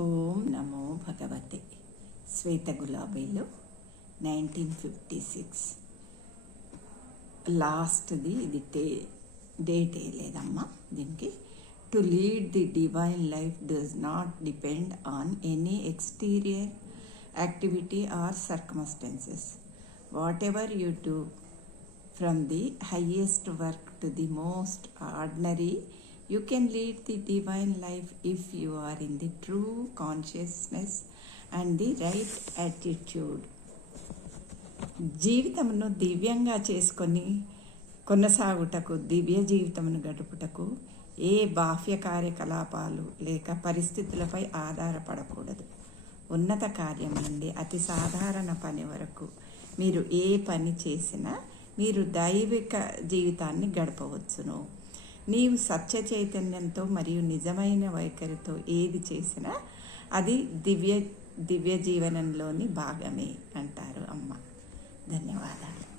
ఓం నమో భగవతే శ్వేత గులాబీలో 1956 లాస్ట్ది ఇది డేట్ లేదమ్మా దీనికి. To lead the divine life does not depend on any exterior activity are circumstances. What ever you do from the highest work to the most ordinary, you can lead the divine life if you are in the true consciousness and the right attitude. జీవితమును దివ్యంగా చేసుకొని కొనసాగుటకు, దివ్య జీవితమును గడుపుటకు ఏ బాహ్య కార్యకలాపాలు లేక పరిస్థితులపై ఆధారపడకూడదు. ఉన్నత కార్యం నుండి అతి సాధారణ పని వరకు మీరు ఏ పని చేసినా మీరు దైవిక జీవితాన్ని గడపవచ్చును. నీవు సత్య చైతన్యంతో మరియు నిజమైన వైఖరితో ఏది చేసినా అది దివ్య జీవనంలోని భాగమే అంటారు అమ్మ. ధన్యవాదాలు.